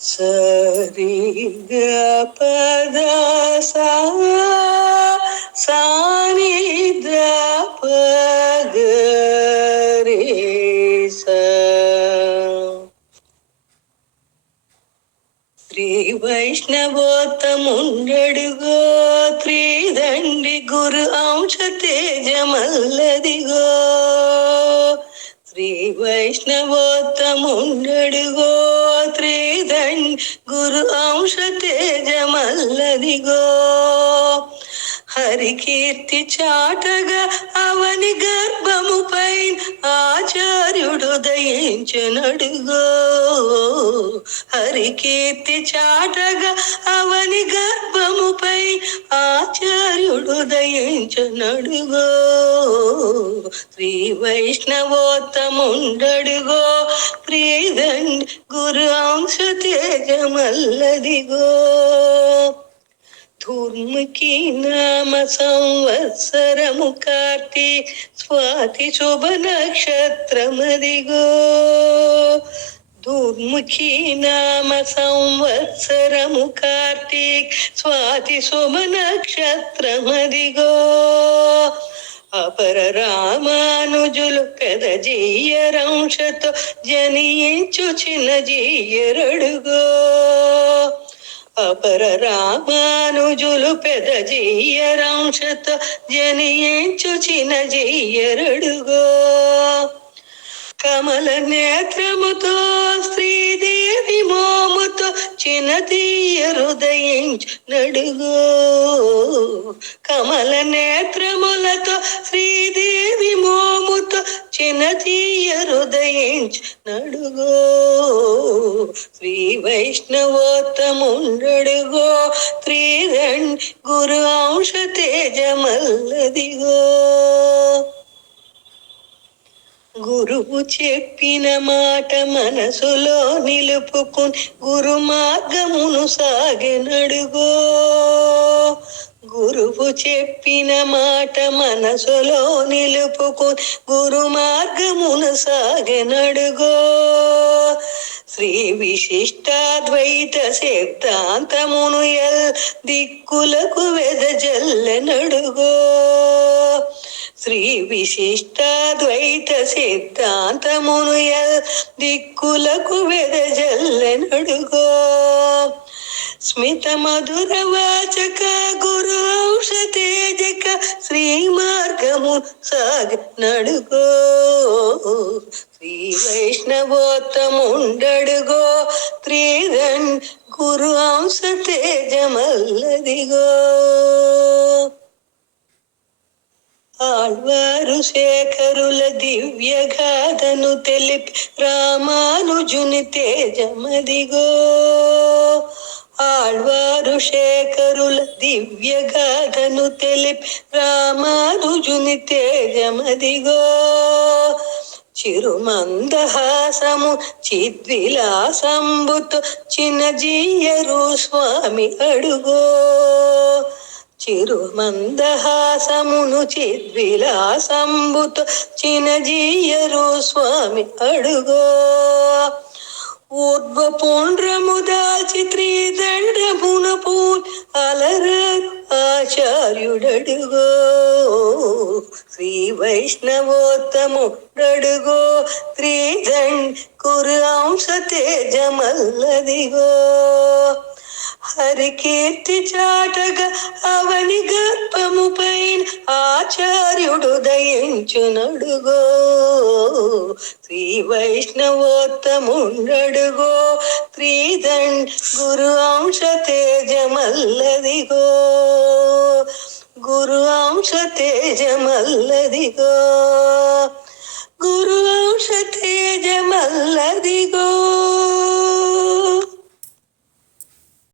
సరి గ పద సా సాని ద ప గ రే సా. శ్రీ వైష్ణవోత్తముండడుగో త్రిదండి గురు అంశ తేజమల్లదిగో. శ్రీ వైష్ణవోత్తముండడుగో త్రిదండి గురు అంశ తేజమల్లదిగో. హరికీర్తి చాటగా అవని గర్భముపై ఆచార్యుడు దయించనడుగో. హరికీర్తి చాటగా అవని గర్భముపై ఆచార్యుడు దయించనడుగో. శ్రీ వైష్ణవోత్తముండడుగో ప్రియదండి గురు అంశ తేజమల్లదిగో. ధూర్ముఖి నామ సంవత్సరము కార్తీ స్వాతి శుభ నక్షత్రమదిగో. ధూర్ముఖి నామ సంవత్సరము కార్తీక్ స్వాతి శుభ నక్షత్రమదిగో. అపర రామానుజులు పెదజీయరంశతో జనించు చిన్న జీయరడుగో. అపర రామానుజులు పెదజీయరంశతో జనించు చిన్న జీయరడుగో. కమల నేత్రముతో శ్రీదేవి మోముతో చిన్నతీయ హృదయించు నడుగో. కమల నేత్రములతో శ్రీదేవి మోముతో చిన్నతీయ హృదయించు నడుగో. శ్రీ వైష్ణవోత్తముండడుగో త్రిదండి గురు అంశ తేజమల్లదిగో. గురువు చెప్పిన మాట మనసులో నిలుపుకుని గురు మార్గమును సాగెనడుగో. గురువు చెప్పిన మాట మనసులో నిలుపుకుని గురు మార్గమును సాగెనడుగో. శ్రీ విశిష్టాద్వైత సిద్ధాంతమును దిక్కులకు వెదజల్లెనడుగో. శ్రీ విశిష్టాద్వైత సిద్ధాంతమును దిక్కులకు వెదజల్లెనడుగో. స్మిత మధుర వాచక గురు అంశ తేజక శ్రీ మార్గము సాగనడుగో. శ్రీ వైష్ణవోత్తముండడుగో త్రిదండి గురు అంశ తేజమల్లదిగో. ఆళ్వారు శేఖరుల దివ్య గాథను తెలిపి రామానుజుని తేజమదిగో. ఆళ్వారు శేఖరుల దివ్య గాథను తెలిపి రామానుజుని తేజమదిగో. చిరుమందహాసము చిద్విలాసంబుతో చిన్నజీయరు స్వామి అడుగో. చిరుమందహాసమును చిద్విలాసంబుతో చిన్నజీయరు స్వామి అడుగో. ఊర్ధ్వ పుండ్రము దాచి త్రిదండమున పూల్ అలరారు ఆచార్యుడడుగో. శ్రీ వైష్ణవోత్తముడడుగో త్రిదండి గురు అంశ తేజమల్లదిగో. హరికీర్తి చాటగా అవని గర్భముపై ఆచార్యుడు దయించునడుగో. శ్రీ వైష్ణవోత్తముండడుగో త్రిదండి గురు అంశ తేజమల్లదిగో. గురు అంశ తేజమల్లదిగో. గురు అంశ తేజమల్లదిగో.